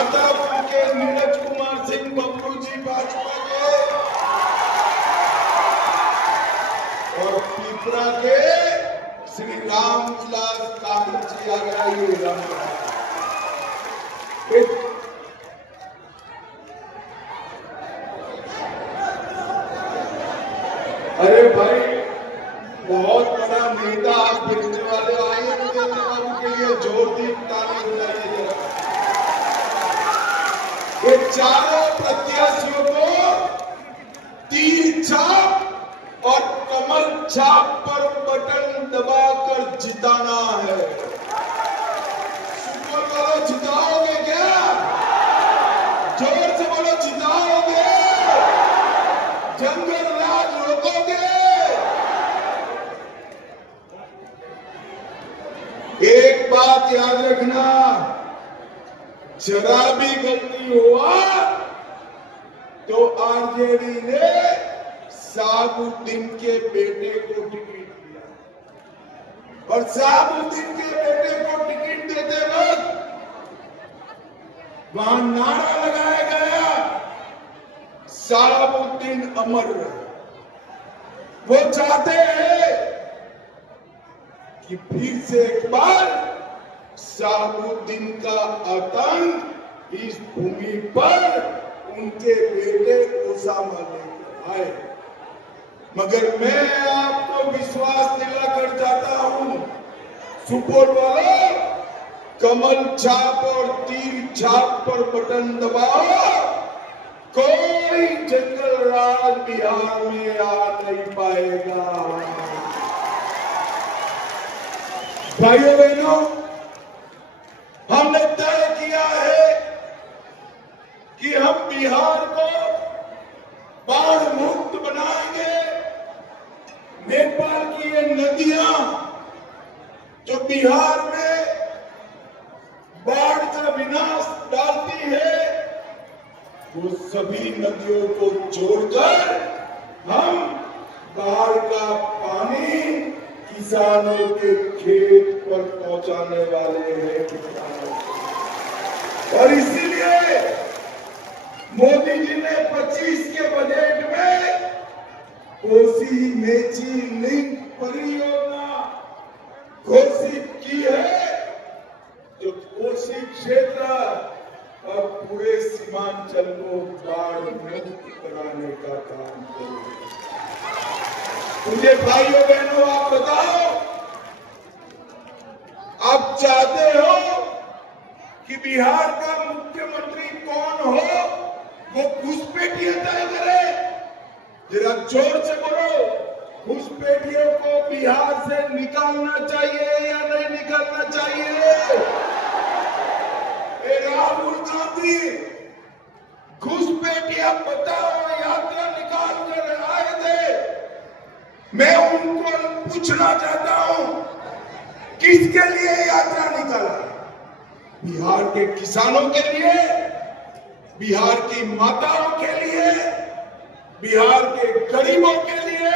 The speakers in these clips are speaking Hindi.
छातापुर के नीरज कुमार सिंह बबलू जी भाजपा के, और पिपरा के श्री रामविलास कामत जी आ गए। अरे भाई, बहुत बड़ा नेता आप देखने वाले आए बाबू के लिए जोर दी ताली बजाइए। ये चारों प्रत्याशियों को तीर छाप और कमल छाप पर बटन दबाकर जिताना है। सुपर वालों, जिताओगे क्या? जोर से बोलो, जिताओगे? जंगल राज रोकोगे? एक बात याद रखना, जरा भी गलती हुआ तो आरजेडी ने साबुद्दीन के बेटे को टिकट दिया, और साबुद्दीन के बेटे को टिकट देते वक्त वहां नारा लगाया गया, साबुद्दीन अमर रहे। वो चाहते हैं कि फिर से एक बार साबुद्दीन का आतंक इस भूमि पर उनके बेटे ओसामा लेकर आए। मगर मैं आपको विश्वास दिलाकर जाता हूं, सुपोल वालों, कमल छाप और तीर छाप पर बटन दबाओ, कोई जंगल राज बिहार में आ नहीं पाएगा। भाइयों बहनों, हमने तय किया है कि हम बिहार को बाढ़ मुक्त बनाएंगे। नेपाल की ये नदियां जो बिहार में बाढ़ का विनाश डालती है, वो सभी नदियों को जोड़कर हम बाढ़ का पानी किसानों के खेत पर पहुंचाने वाले हैं। और इसीलिए मोदी जी ने 25 के बजट में कोसी मेची लिंक परियोजना घोषित की है, जो कोसी क्षेत्र और पूरे सीमांचल को बाढ़ मुक्त कराने का काम करेगा। मुझे भाइयों बहनों, आप बताओ, आप चाहते हो कि बिहार का मुख्यमंत्री कौन हो, वो घुसपैठिए तय करे? जरा जोर से बोलो, घुसपैठियों को बिहार से निकालना चाहिए या नहीं निकालना चाहिए? राहुल गांधी, घुसपैठिया बताओ, यात्रा निकाल कर आए थे। मैं उनको पूछना चाहता हूं, किसके लिए यात्रा निकाला? बिहार के किसानों के लिए, बिहार की माताओं के लिए, बिहार के गरीबों के लिए,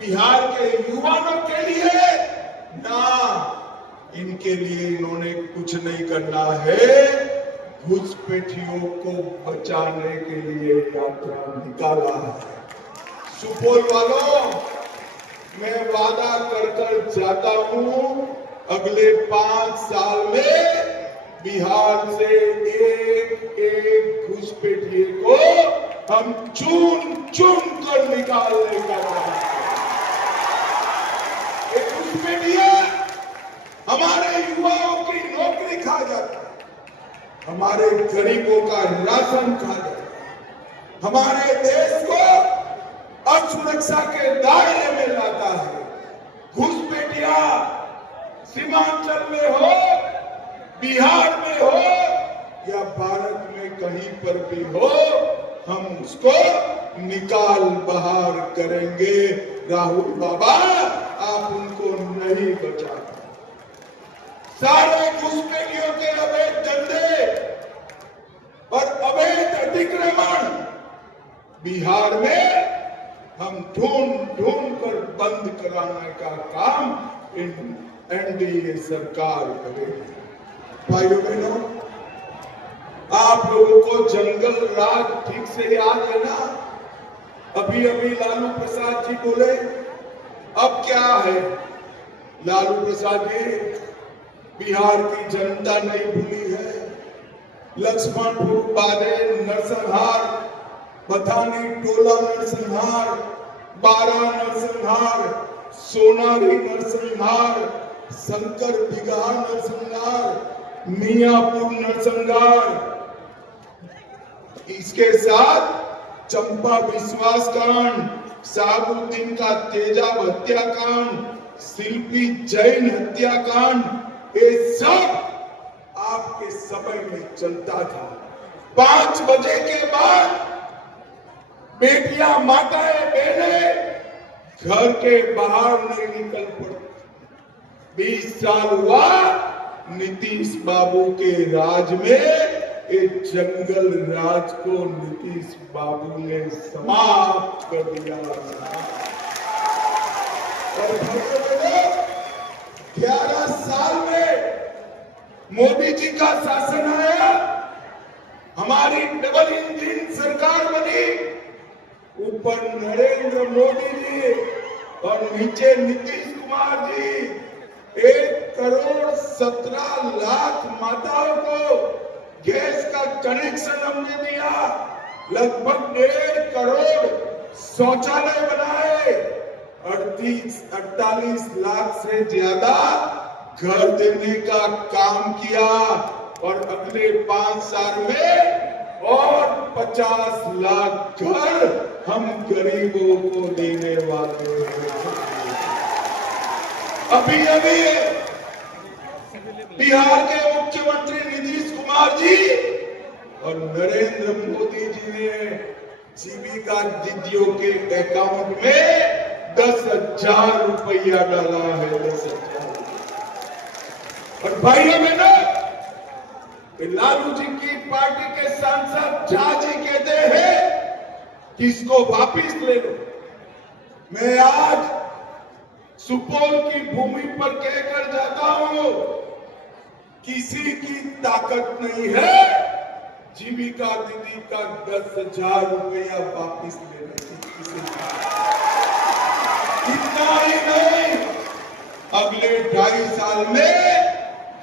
बिहार के युवाओं के लिए? ना, इनके लिए इन्होंने कुछ नहीं करना है। घुसपैठियों को बचाने के लिए यात्रा निकाला है। सुपोल वालों, मैं वादा कर जाता हूं, अगले 5 साल में बिहार से एक एक घुसपैठिए को हम चुन चुन कर निकालने का घुसपैठिए हमारे युवाओं की नौकरी खा जाता है, हमारे गरीबों का राशन खा जाता है, हमारे देश को असुरक्षा के दायरे में लाता है। घुसपैठिया सीमांचल में हो, बिहार में हो या भारत में कहीं पर भी हो, हम उसको निकाल बाहर करेंगे। राहुल बाबा, आप उनको नहीं बचा। सारे घुसपैठियों के अवैध धंधे और अवैध अतिक्रमण बिहार में हम ढूंढ ढूंढ कर बंद कराने का काम एनडीए सरकार करेगी। भाइयों बहनों, आप लोगों को जंगल राज ठीक से याद है ना? अभी अभी लालू प्रसाद जी बोले, अब क्या है लालू प्रसाद जी, बिहार की जनता नहीं भूली है। लक्ष्मणपुर बादे नरसंहार, बथानी टोला नरसंहार, बारा नरसंहार, सोनारी नरसंहार, शंकर बिगहा नरसंहार, मियापुर नरसंहार, इसके साथ चंपा विश्वास कांड, साबुद्दीन का तेजाब हत्याकांड, शिल्पी जैन हत्याकांड, ये सब आपके समय में चलता था। 5 बजे के बाद बेटियां, माताएं, बहने घर के बाहर नहीं निकल पड़ती। 20 साल हुआ नीतीश बाबू के राज में, एक जंगल राज को नीतीश बाबू ने समाप्त कर दिया। और 11 साल में मोदी जी का शासन आया, हमारी डबल इंजन सरकार बनी, ऊपर नरेंद्र मोदी जी और नीचे नीतीश कुमार जी। 1,17,00,000 माताओं को गैस का कनेक्शन हमने दिया, लगभग 1.5 करोड़ शौचालय बनाए, 48 लाख से ज्यादा घर देने का काम किया, और अगले 5 साल में और 50 लाख घर हम गरीबों को देने वाले हैं। अभी अभी बिहार के मुख्यमंत्री नीतीश कुमार जी और नरेंद्र मोदी जी ने जीविका दीदियों के अकाउंट में 10,000 रुपया डाला है। 10,000। और भाइयों बहनों, लालू जी की पार्टी के सांसद झा जी कहते हैं कि इसको वापिस ले लो। मैं आज सुपौल की भूमि पर कहकर जाता हूं, किसी की ताकत नहीं है जीविका दीदी का 10,000 रुपया वापिस लेने की। इतना ही नहीं, अगले 2.5 साल में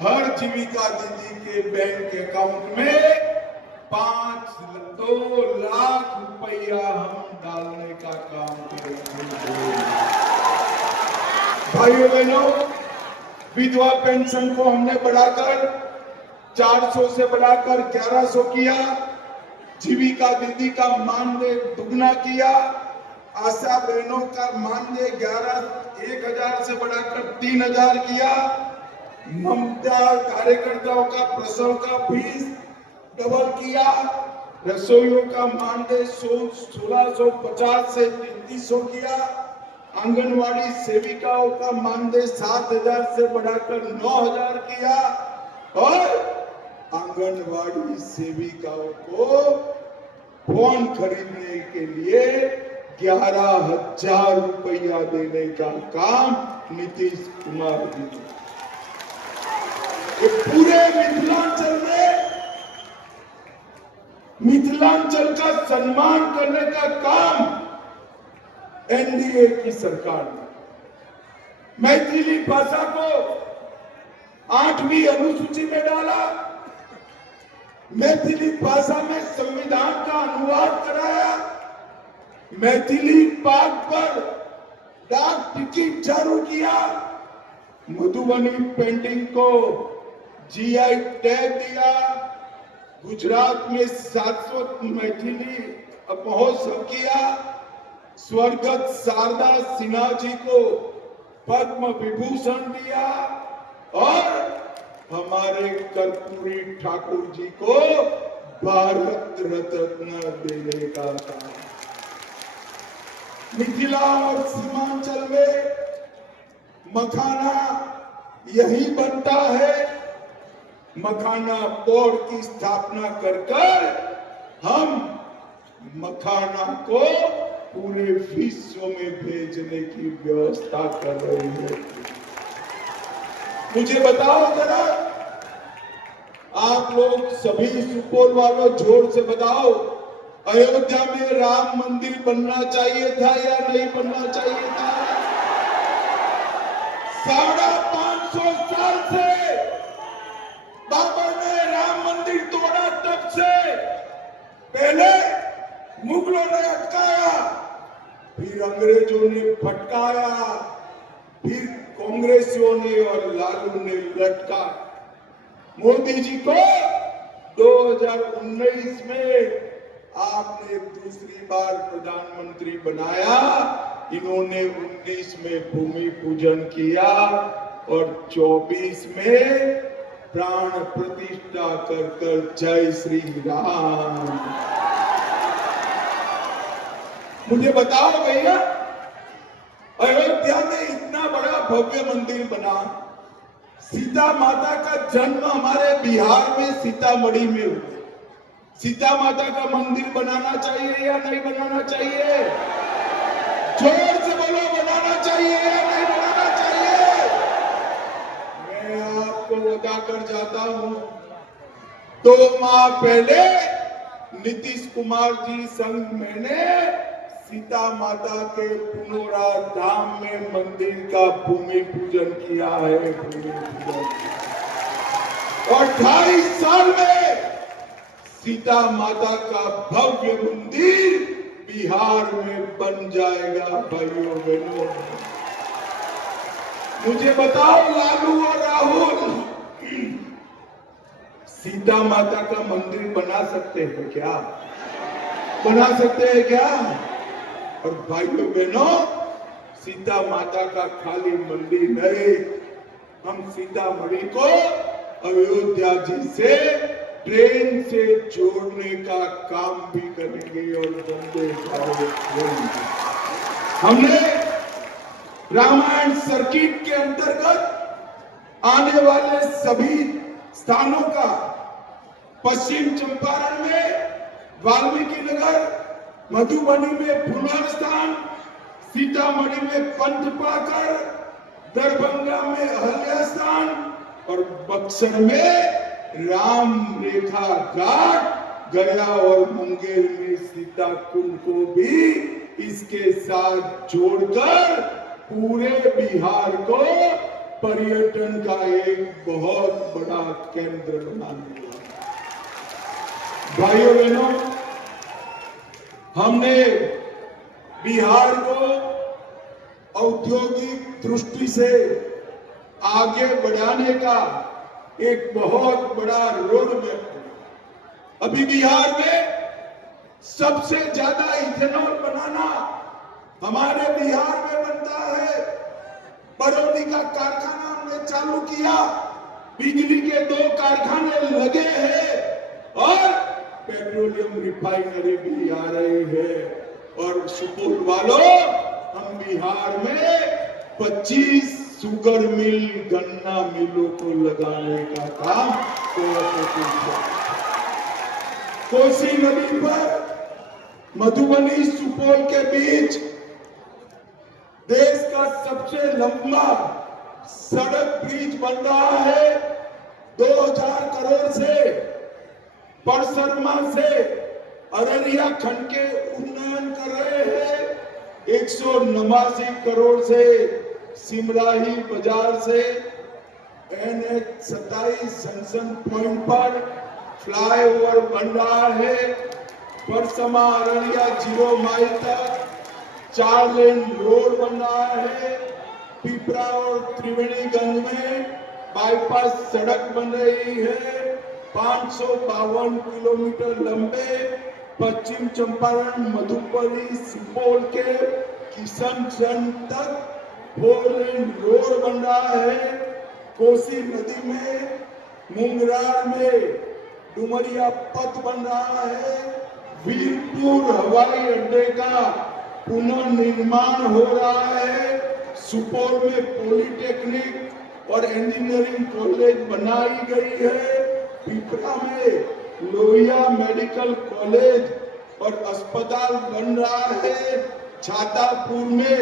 हर जीविका दीदी के बैंक अकाउंट में 2 लाख रुपया हम डालने का काम करेंगे। भाइयों बहनों, विधवा पेंशन को हमने बढ़ाकर 400 से बढ़ाकर 1100 किया, जीविका दीदी का मानदेय दुगना किया, आशा बहनों का मानदेय 1,000 से बढ़ाकर 3,000 किया, ममता कार्यकर्ताओं का प्रसव का फीस डबल किया, रसोइयों का मानदेय 1650 से 3300 किया, आंगनवाड़ी सेविकाओं का मानदेय 7,000 से बढ़ाकर 9,000 किया, और आंगनवाड़ी सेविकाओं को फोन खरीदने के लिए 11,000 रुपया देने का काम नीतीश कुमार जी ने। पूरे मिथिलांचल का सम्मान करने का काम एनडीए की सरकार ने। मैथिली भाषा को 8वीं अनुसूची में डाला, मैथिली भाषा में संविधान का अनुवाद कराया, मैथिली पाक पर डाक टिकट जारी किया, मधुबनी पेंटिंग को जीआई टैग दिया, गुजरात में शाश्वत मैथिली महोत्सव किया, स्वर्गत शारदा सिन्हा जी को पद्म विभूषण दिया, और हमारे कर्पूरी ठाकुर जी को भारत रत्न देने का काम। मिथिला और सीमांचल में मखाना यही बनता है। मखाना बोर्ड की स्थापना कर हम मखाना को पूरे विश्व में भेजने की व्यवस्था कर रहे हैं। मुझे बताओ जरा, आप लोग सभी सुपौल वालों जोर से बताओ, अयोध्या में राम मंदिर बनना चाहिए था या नहीं बनना चाहिए था? 550 साल से बाबर ने राम मंदिर तोड़ा, तब से पहले मुगलों ने अटकाया, फिर अंग्रेजों ने फटकाया, फिर कांग्रेसियों ने और लालू ने लटका। मोदी जी को 2019 में आपने दूसरी बार प्रधानमंत्री बनाया, इन्होंने 19 में भूमि पूजन किया और 24 में प्राण प्रतिष्ठा कर कर जय श्री राम। मुझे बताओ भैया, अयोध्या में इतना बड़ा भव्य मंदिर बना, सीता माता का जन्म हमारे बिहार में सीतामढ़ी में हुआ, सीता माता का मंदिर बनाना चाहिए या नहीं बनाना चाहिए? जोर से बोलो, बनाना चाहिए या नहीं बनाना चाहिए? मैं आपको बताकर जाता हूं, 2 माह पहले नीतीश कुमार जी संग मैंने सीता माता के पुनौरा धाम में मंदिर का भूमि पूजन किया है। और 2.5 साल में सीता माता का भव्य मंदिर बिहार में बन जाएगा। भाइयों बहनों, मुझे बताओ लालू और राहुल, सीता माता का मंदिर बना सकते हैं क्या? बना सकते हैं क्या? और भाइयों बहनों, सीता माता का खाली मंदिर नहीं, हम सीतामढ़ी को अयोध्या जी से ट्रेन से जोड़ने का काम भी करेंगे और वंदे भारत हमने रामायण सर्किट के अंतर्गत आने वाले सभी स्थानों का पश्चिम चंपारण में वाल्मीकि नगर, मधुबनी में फुलर स्थान, सीतामढ़ी में पंथपाकर, दरभंगा में अहल्या स्थान और बक्सर में राम रेखा घाट, गया और मुंगेर में सीता कुंड को भी इसके साथ जोड़कर पूरे बिहार को पर्यटन का एक बहुत बड़ा केंद्र बनाने वाला। भाइयों बहनों, हमने बिहार को औद्योगिक दृष्टि से आगे बढ़ाने का एक बहुत बड़ा रोड मैप। अभी बिहार में सबसे ज्यादा इथेनॉल बनाना हमारे बिहार में बनता है। बरौनी का कारखाना हमने चालू किया, बिजली के 2 कारखाने लगे हैं और पेट्रोलियम रिफाइनरी भी आ रही है। और सुपौल वालों, हम बिहार में 25 शुगर मिल, गन्ना मिलों को लगाने का काम कोसी नदी पर मधुबनी सुपौल के बीच देश का सबसे लंबा सड़क ब्रिज बन रहा है। 2000 करोड़ से परसरमा से अररिया खंड के उन्नयन कर रहे हैं। 189 करोड़ से सिमराही बाजार से NH 27 जंक्शन पॉइंट पर फ्लाईओवर बन रहा है। परसमा अररिया 0 माइल तक 4 लेन रोड बन रहा है। पिपरा और त्रिवेणीगंज में बाईपास सड़क बन रही है। 552 किलोमीटर लंबे पश्चिम चंपारण, मधुबनी, सुपौल के किशनगंज तक 4 लेन रोड बन रहा है। कोसी नदी में मुंगरार में डुमरिया पथ बन रहा है। वीरपुर हवाई अड्डे का पुनर्निर्माण हो रहा है। सुपौल में पॉलिटेक्निक और इंजीनियरिंग कॉलेज बनाई गई है। पिपरा में लोहिया मेडिकल कॉलेज और अस्पताल बन रहा है। छातापुर में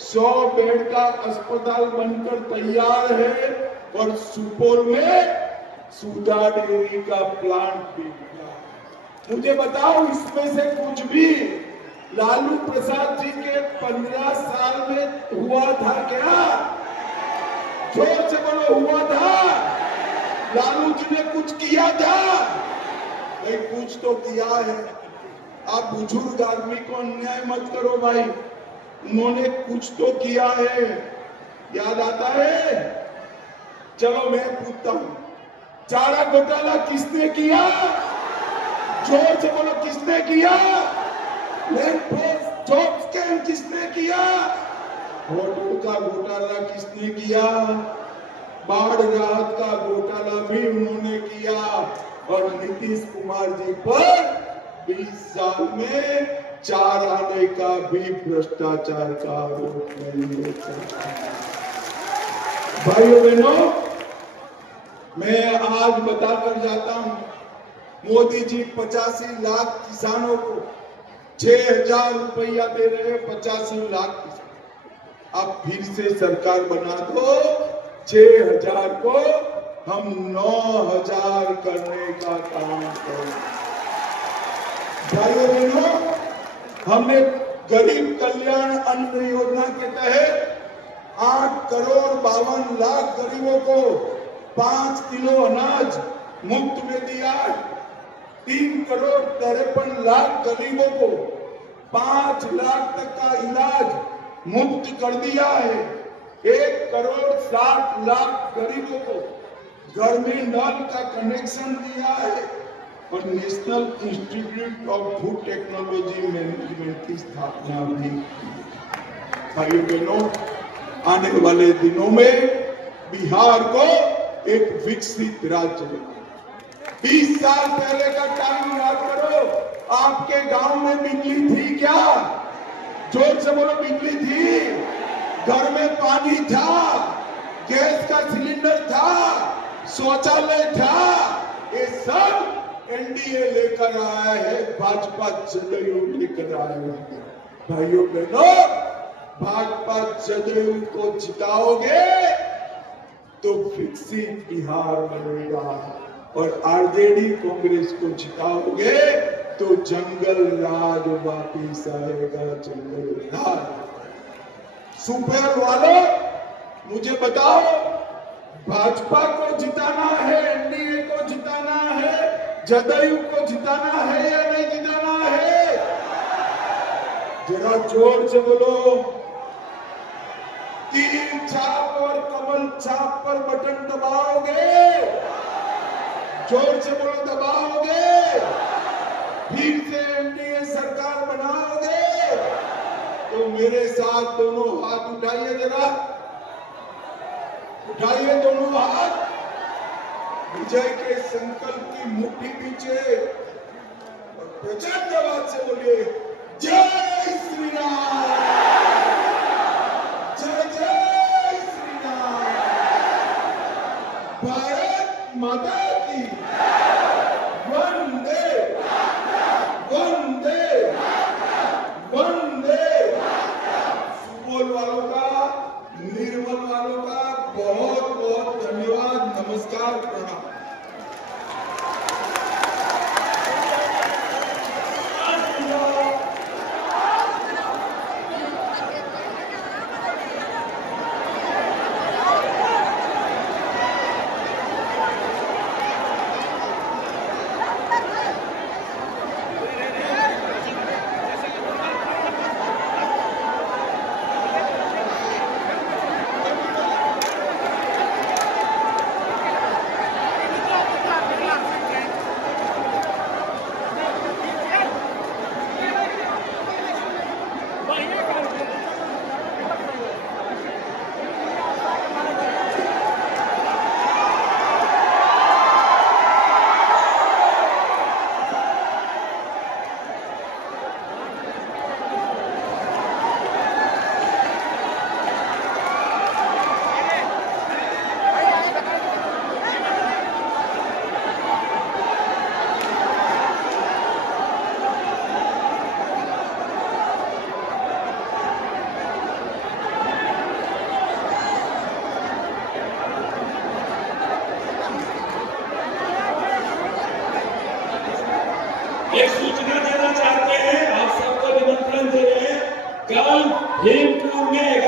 100 बेड का अस्पताल बनकर तैयार है और सुपौल में सुधा डेयरी का प्लांट भी मिला। मुझे बताओ, इसमें से कुछ भी लालू प्रसाद जी के 15 साल में हुआ था क्या? जोर से बोलो, हुआ था? लालू जी ने कुछ किया था? भाई कुछ तो किया है। आप बुजुर्ग आदमी को अन्याय मत करो भाई, उन्होंने कुछ तो किया है, याद आता है? चलो मैं पूछता हूं, चारा घोटाला किसने किया? जोर से बोलो, किसने किया? जॉब स्कैम किसने किया? होटल का घोटाला किसने किया? बाढ़ राहत का घोटाला भी उन्होंने किया। और नीतीश कुमार जी पर 20 साल में 4 आने का भी भ्रष्टाचार का आरोप नहीं हो सकता। भाइयों बहनों, मैं आज बताकर जाता हूं, मोदी जी 85 लाख किसानों को 6,000 रुपया दे रहे हैं। 85 लाख किसान, अब फिर से सरकार बना दो, 6,000 को हम 9,000 करने का काम करें। भाइयों बहनों, हमने गरीब कल्याण अन्न योजना के तहत 8 करोड़ 52 लाख गरीबों को 5 किलो अनाज मुफ्त में दिया है। 3 करोड़ 53 लाख गरीबों को 5 लाख तक का इलाज मुफ्त कर दिया है। 1 करोड़ 60 लाख गरीबों को घर में नल का कनेक्शन दिया है। और national institute of food technology management की स्थापना भी। भाइयों बहनों, आने वाले दिनों में बिहार को एक विकसित राज्य बनाए। 20 साल पहले का टाइम याद करो, आपके गांव में बिजली थी क्या? जोर से बोलो, बिजली थी? घर में पानी था, गैस का सिलेंडर था, शौचालय था? ये सब एनडीए लेकर आया है, भाजपा जदयू लेकर आया है। भाइयों बहनों, भाजपा जदयू को जिताओगे तो विकसित बिहार बनेगा, और आरजेडी कांग्रेस को जिताओगे तो जंगल राज वापिस आएगा, जंगल राज। सुपर वालों, मुझे बताओ, भाजपा को जिताना है, एनडीए को जिताना है, जदयू को जिताना है या नहीं जिताना है? जरा जोर से बोलो। तीर छाप और कमल छाप पर बटन दबाओगे? जोर से बोलो, दबाओगे? फिर से एनडीए सरकार बनाओगे? तो मेरे साथ दोनों हाथ उठाइए, जरा उठाइए दोनों हाथ। विजय के संकल्प की मुट्ठी पीछे और प्रचंड आवाज से बोलिए, जय श्री राम, जय जय श्री राम, भारत माता की वंदे वंदे वंदे। सुपौल वालों का, निर्मल वालों का बहुत बहुत धन्यवाद। नमस्कार, प्रणाम। उन्हें